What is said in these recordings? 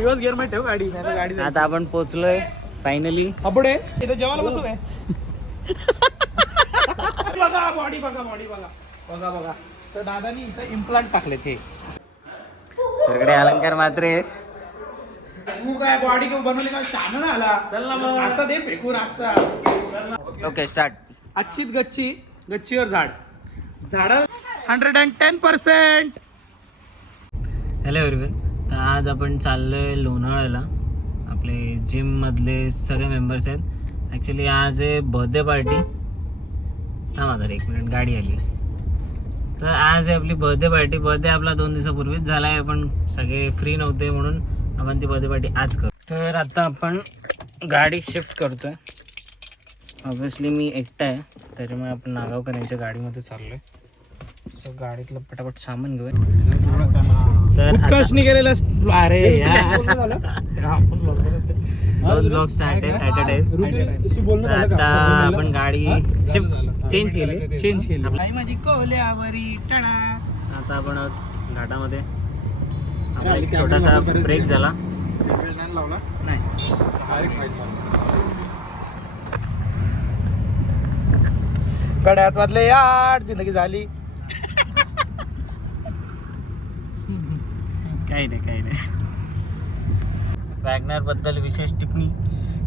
दिवस गिअर मध्ये ठेव गाडी, नाही गाडी आता आपण पोहोचलोय फायनली. अपुडे इथे जेवायला बसू काय? बघा बॉडी बघा, बॉडी बघा, बघा बघा. तर दादानी इथे इम्प्लांट टाकले ते. सगळे अलंकार मात्रे. तू काय बॉडी बनवली का? छान ना आला. चल ना मग असं दे फेकून असा. Okay start. अच्छीत गच्ची, गच्चीवर झाड, झाड 110%. Hello everyone. तर आज आपण चाललोय लोणावळ्याला. आपले जिम मधले सगळे मेंबर्स आहेत. ॲक्च्युली आज आहे बर्थडे पार्टी. थांबा जरा एक मिनिट, गाडी आली. तर आज आहे आपली बर्थडे पार्टी. बर्थडे आपला 2 दिवसापूर्वीच झाला आहे, पण सगळे फ्री नव्हते म्हणून आपण ती बर्थडे पार्टी आज करू. तर आता आपण गाडी शिफ्ट करतोय. ऑब्विसली मी एकटा आहे, त्याच्यामुळे आपण नागावकर यांच्या गाडीमध्ये चाललोय. सो गाडीतलं पटापट सामान घेऊया. तर उत्कर्षनी गेलेलं. अरे दोन ब्लॉग स्टार्ट आहे ॲट अ टाइम. आता आपण गाडी शिफ्ट चेंज केली. माझी कोल्यावरी टळा. आता आपण आहोत घाटामध्ये. आपला एक छोटासा ब्रेक झाला. गड्यात वाजले 8. जिंदगी झाली. काही नाही. वॅगनर बद्दल विशेष टिप्पणी.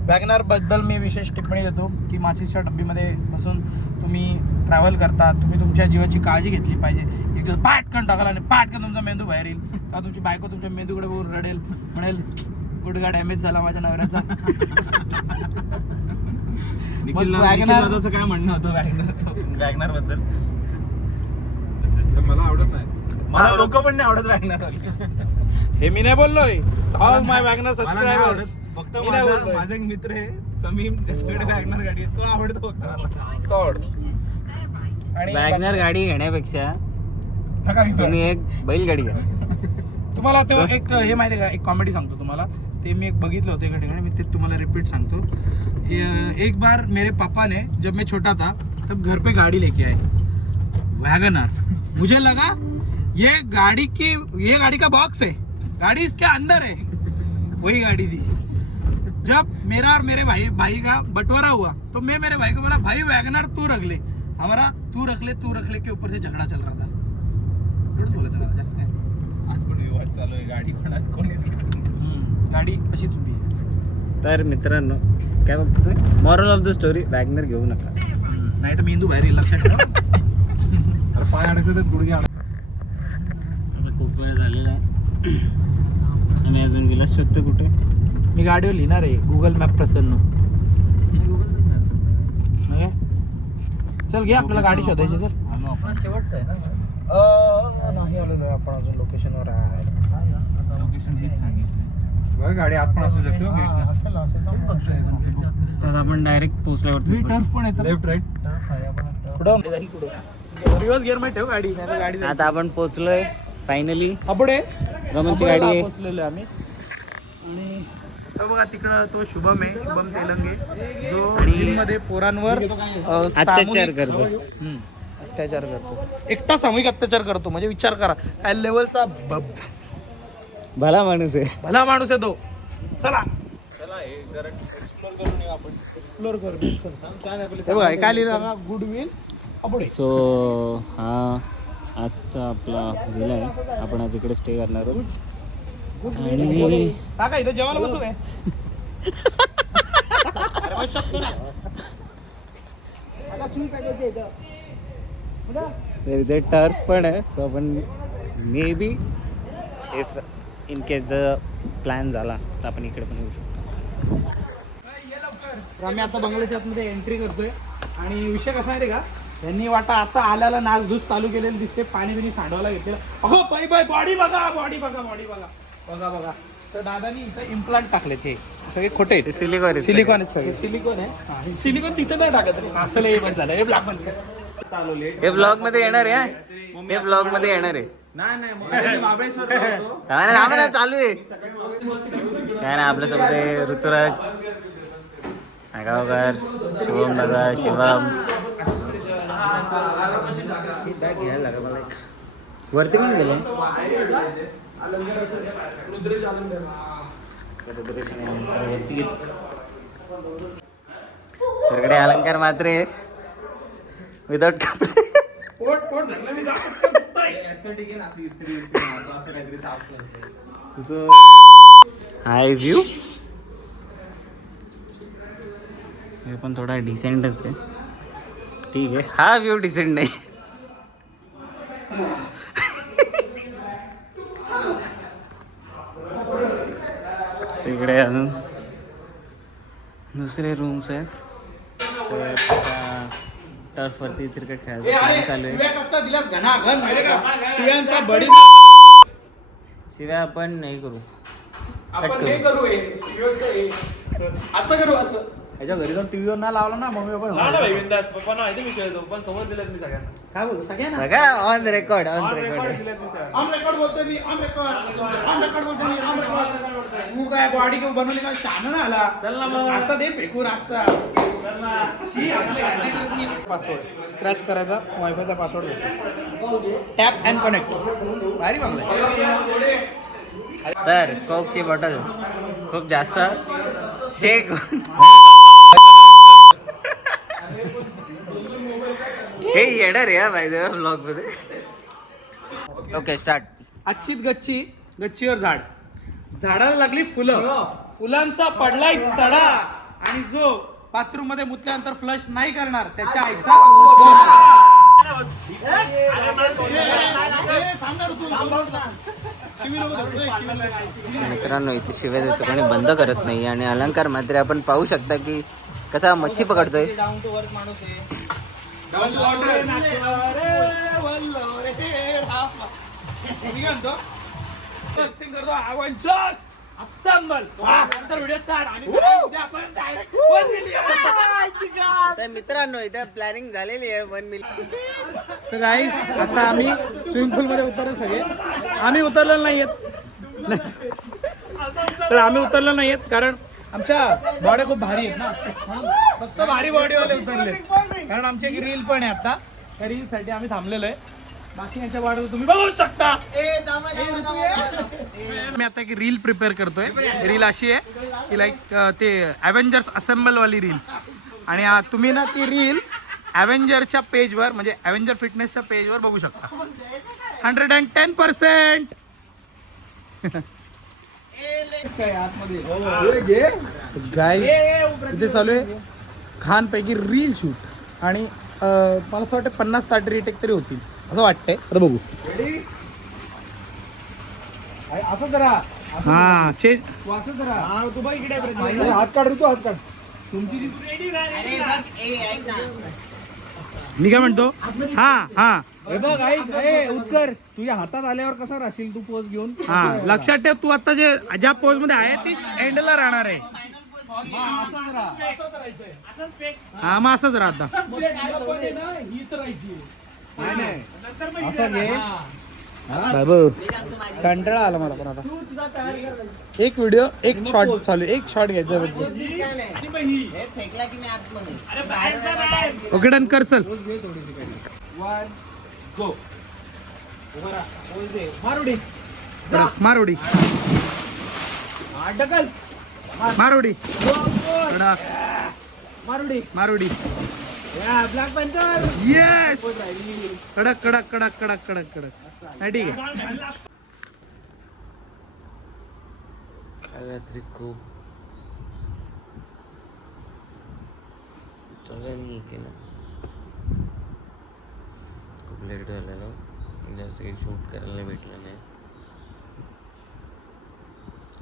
वॅगनर बद्दल मी विशेष टिप्पणी देतो की माचीच्या डब्बीमध्ये बसून तुम्ही ट्रॅव्हल करता, तुम्ही तुमच्या जीवाची काळजी घेतली पाहिजे. एक पाटकन टाकाल आणि पाटकन तुमचा मेंदू बाहेर येईल, का तुमची बायको तुमच्या मेंदूकडे बघून रडेल, म्हणेल गुडघा डॅमेज झाला माझ्या नवऱ्याचा. दादाचं काय म्हणणं होतं वॅगनर बद्दल? मला आवडत नाही. मला लोक पण नाही आवडत वॅगनर. हे मी नाही बोललोय. माय वॅगनर सबस्क्रायबर्स. फक्त माझा एक मित्र आहे समीम, त्याच्याकडे वॅगनर गाडी आहे, तो आवडतो फक्त. आणि वॅगनर गाडी घेण्यापेक्षा तुम्ही एक बैलगाडी घ्या. तुम्हाला तो एक हे माहिती आहे का, एक कॉमेडी सांगतो तुम्हाला. ते मी एक बघितलं होतं एका ठिकाणी, मी ते तुम्हाला रिपीट सांगतो. एक बार मेरे पापा ने, जब मैं छोटा था तब घर पे गाड़ी लेके आए, वैगनर. मुझे लगा ये गाड़ी का बॉक्स है, गाड़ी इसके अंदर है. वही गाड़ी थी. जब मेरा और मेरे भाई का बंटवारा हुआ तो मैं मेरे भाई को बोला, भाई वैगनर तू रख ले. हमारा तू रख ले के ऊपर से झगड़ा चल रहा था. बोलायचं मला जास्त काय. आज पण विवाद चालू आहे. गाडी कोणीच गाडी अशीच उभी आहे. तर मित्रांनो, काय बघतो तुम्ही? Moral of the story, WagonR घेऊ नका. नाही तर मेंदू बाहेर येईल, लक्षात ठेवा. अरे पाय अडकतात, गुडघे आता खूप वेळ झालेला आहे आणि अजून गेला शोधतो कुठे. मी गाडीवर लिहिणार आहे गुगल मॅप प्रसन्न. चल घे, आपल्याला गाडी शोधायची. सर आलो आपण. शेवटचं आहे ना? नाही आलेलो आहे आपण अजून लोकेशनवर आहे. लोकेशन हेच सांगितलं. बघा गाडी आत पण असू शकते. तर आपण डायरेक्ट पोचल्यावरती लेफ्ट राईट दिवस गिअर मध्ये ठेव गाडी, नाही गाडी. आता आपण पोचलोय फायनली. अपुडे रमणची गाडी आहे. पोचलेलो आहे आम्ही. आणि तो बघा तिकडं तो शुभम आहे, शुभम तेलंगे, जो जिम मध्ये पोरांवर अत्याचार करतो. अत्याचार करतो. एकटा सामूहिक अत्याचार करतो. म्हणजे विचार करा काय लेवलचा भला माणूस आहे. भला माणूस आहे तो. चला एक्सप्लोर करून येऊ आपण. एक्सप्लोर करू. बघा काय लिहिलं, गुडविल अपुडे. सो हा आजचा आपला व्हिला आहे. आपण आज इकडे स्टे करणार आहोत. आणि काका इथं जेवायला बसू काय? इथे टर्फ पण आहे. सो आपण may be if in case जर प्लॅन झाला तर आपण इकडे पण येऊ शकतो. तर आम्ही आता बंगल्याच्या आतमध्ये एंट्री करतोय. आणि विषय कसा आहे का, यांनी वाटा आता आल्याला नासधूस चालू केलेली दिसते. पाणी बिणी सांडवायला घेतलेलं. अहो बाई बॉडी बघा, बॉडी बघा, बॉडी बघा, बघा बघा. तर दादानी इथं इम्प्लांट टाकले. ते सगळे खोटे आहेत. सिलिकॉन आहेत सगळे. सिलिकॉन आहे. सिलिकॉन तिथं नाही टाकत. चला हे बंद झालं. हे ब्लॅक मध्ये हे ब्लॉग मध्ये येणार आहे. हे ब्लॉग मध्ये येणार आहे. चालू आहे काय ना. आपल्यासोबत आहे ऋतुराज, नागावकर, शुभम दादा, शिवम. वरती कोण गेलं? सगळे अलंकार मात्र विदाउट कपडे. पोट धरलं मी हाय व्ह्यू हे पण थोडा डिसेंटच आहे. ठीक आहे, हा व्ह्यू डिसेंट नाही. तिकडे अजून दुसरे रूम्स आहेत. टर्फवरती क्रिकेट खेळायचं चालू आहे. शिव्यांचा बडी शिवाय आपण हे करू, आपण हे करू असं करू असं. ह्याच्या घरी जाऊन टीव्हीवर ना लावला ना मम्मी पप्पा पप्पा ना मी खेळतो पण समोर दिलेत मी सगळ्यांना. काय बोलतो सगळ्यांना सगळं ऑन रेकॉर्ड, ऑन रेकॉर्ड. दिलेत मी सगळ्यांना. ऑन रेकॉर्ड बोलतोय मी, ऑन रेकॉर्ड बोलतोय मी, ऑन रेकॉर्ड. तू काय बॉडी बनवली का छान ना आला. चल ना मग. असं दे फेकून असा पासवर्ड स्क्रॅच करायचा, वायफायचा पासवर्ड टॅप अँड कनेक्ट. भारी मागलाय. तर कोकची बॉटल खूप जास्त शेक. हे येणार आहे बाय द ब्लॉग मध्ये. Okay start. अच्छीत गच्ची, गच्चीवर झाड, झाडाला लागली फुलं, फुलांचा पडलाय सडा, आणि जो बाथरूम मध्ये मुतल्यानंतर फ्लश नाही करणार त्याच्या आईचा मित्रांनो, इथे शिवाय द्यायचं कोणी बंद करत नाही. आणि अलंकार मात्र आपण पाहू शकता की कसा मच्छी पकडतोय. डाऊन टू वर्क माणूस आहे. मित्रांनो, इथे प्लॅनिंग झालेली आहे 1 मिलियन. तर गाईस, आता आम्ही स्विमिंग पूल मध्ये उतरलो सगळे. आम्ही उतरलेलो नाहीयेत, तर आम्ही उतरलो नाहीयेत कारण आमच्या बॉड्या खूप भारी आहेत ना, फक्त भारी बॉडीवाले उतरले. कारण आमची एक रील पण आहे आता, त्या रील साठी आम्ही थांबलेलो आहे. बाकी यांच्या बॉड्या तुम्ही बघू शकता. मी आता एक रील प्रिपेअर करतोय. रील अशी आहे की लाईक ते अव्हेंजर्स असेंबल वाली रील. आणि तुम्ही ना ती रील अव्हेंजरच्या पेजवर, म्हणजे अव्हेंजर फिटनेसच्या पेजवर बघू शकता. 110%. गाईस, इथे चालू आहे खान पैकी रील शूट. आणि मला असं वाटतं 50-60 रिटेक तरी होतील असं वाटतंय. आता बघू. असं जरा हा चेंज असं जरा तू बघ इकडे हात काढ, तू हात काढ. तुमची मी काय म्हणतो, हा हा हे बघ ऐक, उत्कर तुझ्या हातात आल्यावर कसा राहशील तू पोज घेऊन. हा लक्षात ठेव, तू आता ज्या पोज मध्ये आहे ती एंडला राहणार आहे. हा मग असंच राहता. असं घे बाबू, कंटाळा आला मला पण. आता एक व्हिडिओ, एक शॉट चालू, एक शॉट घ्यायचा. ओके डन कर. चल मारुडी मारुडी ढकल, मारुडी मारुडी मारुडी. Black panther. येस, कडक कडक कडक कडक कडक कडक. ठीक आहे. काल रात्री खूप सगळ्यांनी केलं, खूप लेट झालेलं, जास्त काही शूट करायला भेटलं नाही.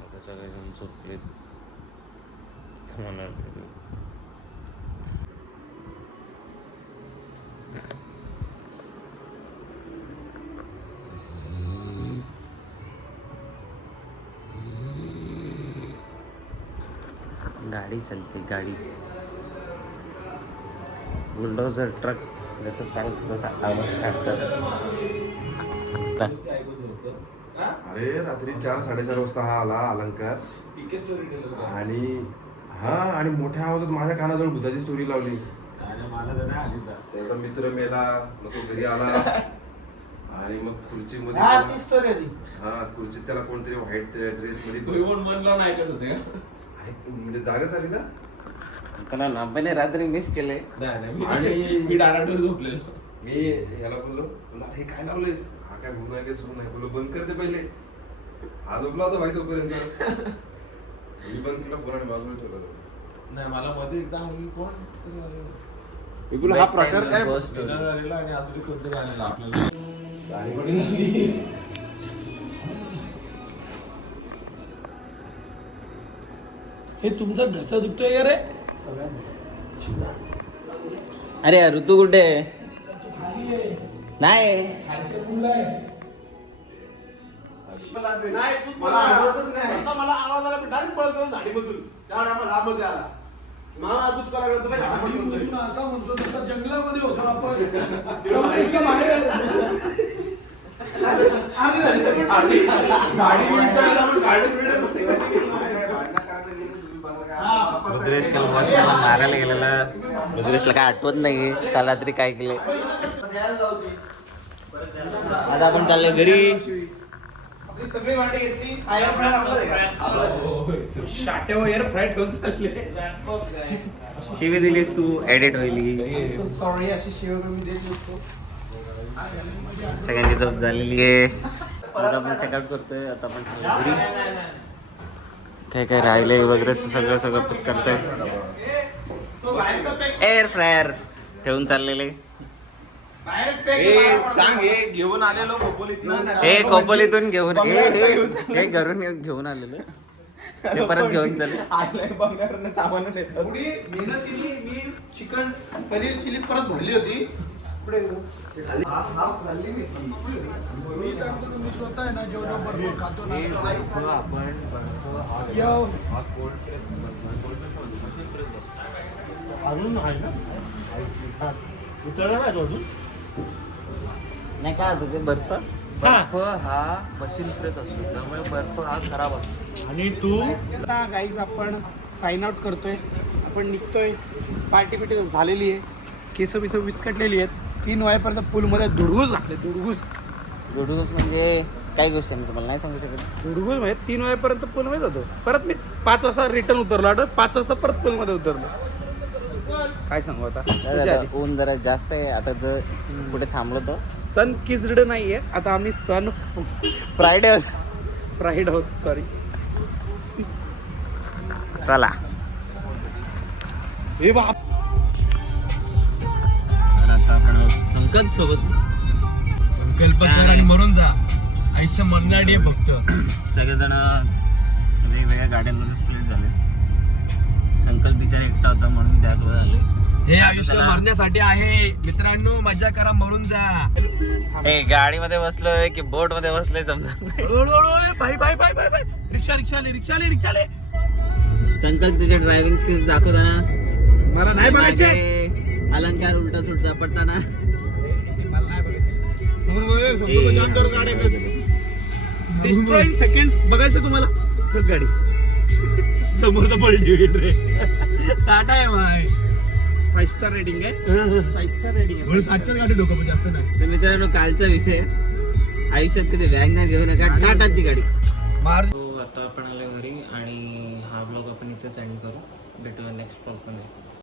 आता सगळेजण झोपलेत. गाडी चालते, गाडी बुलडोझर ट्रक जसं चालतं तसा आवाज काढतात. अरे रात्री 4-4:30 वाजता हा आला अलंकार. आणि हा आणि मोठ्या आवाजात माझ्या कानाजवळ भूताची स्टोरी लावली. त्याचा मित्र मेला, नको घरी आला. आणि मग खुर्चीमध्ये हा त्याला- ती स्टोरी आधी. हा खुर्चीत त्याला कोणतरी व्हाईट ड्रेस मध्ये तू येऊन मन लावून ऐकत होते का? अरे, म्हणजे जागाच आली ना. त्याला नाबाने रात्री मिस केले. नाही आणि- मी डाराडोर झोपलेलो. मी ह्याला बोललो अरे हे काय लावलंयस, हा काय गुन्हा आहे काय सुरू नाही. बोललो बंद करते पहिले. हा झोपला होता भाई तोपर्यंत. मी पण तिला फोन आणि बाजूला ठेवला होता. नाही मला मध्ये एकदा हल्ली कोण तरी आलेलं. मी बोललो हा प्रकार काय. Ghost story. डिनर झालेला आणि अजून कोणतं गाणं आपल्याला गाणी झाली. हे तुमचा घसा दुखतोय का रे? अरे ऋतू कुठे नाही नाही, तू मला आठवतच नाही. असा मला आवाज आला, मी direct पळत गेलो झाडीमधून. त्या टायमाला लांबमध्ये आला. मला दूध करायला लागलं, तुला झाडामध्ये म्हणतोय. असा म्हणतो तसा जंगलामध्ये होतो आपण इतकं बाहेर रुद्रेश काल वॉचमॅनला मारायला गेलेला. रुद्रेशला काय आठवत नाही काल रात्री काय केले. आता आपण चाललो घरी. आपली सगळी भांडी घेतली. एअर फ्रायर आपलं शाट्यावर एअर फ्रायर ठेवून चालले. शिवी दिलीस तू, एडिट होईल. सॉरी, अशी शिवाय मी देत नसतो. सगळ्यांची झोप झालेली आहे. आता आपण चेकआउट करतोय. आता आपण चाललो घरी. काय काय राहिले वगैरे सगळं सगळं पिक करतोय. तो बाहेर का पेक- एअर फ्रायर ठेवून चाललेले. बाहेर पेक- सांग हे घेऊन आलेलो खोपोलीतनं. हे कोपलीतून घेऊन हे घरून घेऊन आलेलं. ते परत घेऊन चालले. आलंय बंगारनं सामान नेतात. एवढी मेहनतीने मी चिकन पनीर चिली परत भरली होती. पुढे मी सांगतो तुम्ही स्वतः आहे ना जेवढं बरोबर खातो ना नाही काय होतं ते बर्फ. बर्फ हा मशीन प्रेस असतो त्यामुळे बर्फ हा खराब असतो. आणि तू आता गाईज आपण साइन आउट करतोय. आपण निघतोय. पार्टी पिटी झालेली आहे. केस बिस विस्कटलेली आहेत. 3 वाजेपर्यंत पूलमध्ये दुडगूस घातले. गुडगुस म्हणजे काही गोष्टी मी तुम्हाला नाही सांगू शकत. दुडगूस म्हणजे 3 वाजेपर्यंत पूलमध्ये जातो. परत मी 5 वाजता रिटर्न उतरलो. आठवत 5 वाजता परत पूलमध्ये उतरलो. काय सांगू आता. तुझ्या आधी. ऊन जरा जास्त आहे. आता जर कुठे थांबलो तर सन किज्ड नाहीये. आता आम्ही सन फ्रायडे फ्राईड आहोत. सॉरी. चला. हे बाप. तर आता आपण पंकज सोबत कल्पना आणि मरून जा आयुष्य मरणाडी आहे फक्त. सगळेजण वेगवेगळ्या गाड्यांमध्ये स्प्लिट झाले. संकल्प बिचारा एकटा होता म्हणून त्यासोबत आले. हे आयुष्य मरण्यासाठी आहे मित्रांनो, मजा करा मरून जा. हे गाडीमध्ये बसलोय की बोट मध्ये बसलोय समजत नाही. भाई भाई भाई भाई भाई. रिक्षा रिक्षाले. संकल्प तुझे ड्रायव्हिंग स्किल्स दाखवताना मला नाही बघायचे. मागे अलंकार उलटा सुलटा पडताना डिस्ट्रॉईंग सेकंड्स बघायचं तुम्हाला. बघ गाडी समोर तर पलटी रे. टाटा आहे माय. 5 स्टार रेटिंग आहे. 5 स्टार रेटिंग आहे. म्हणून 7च्या गाडी डोकं पण जास्त नाही. तर मित्रांनो कालचा विषय आयुष्यात कधी वॅगनर घेऊ नका, टाटाची गाडी. मार. आता आपण आलो घरी आणि हा ब्लॉग आपण इथेच एंड करू. भेटूया नेक्स्ट ब्लॉग मध्ये.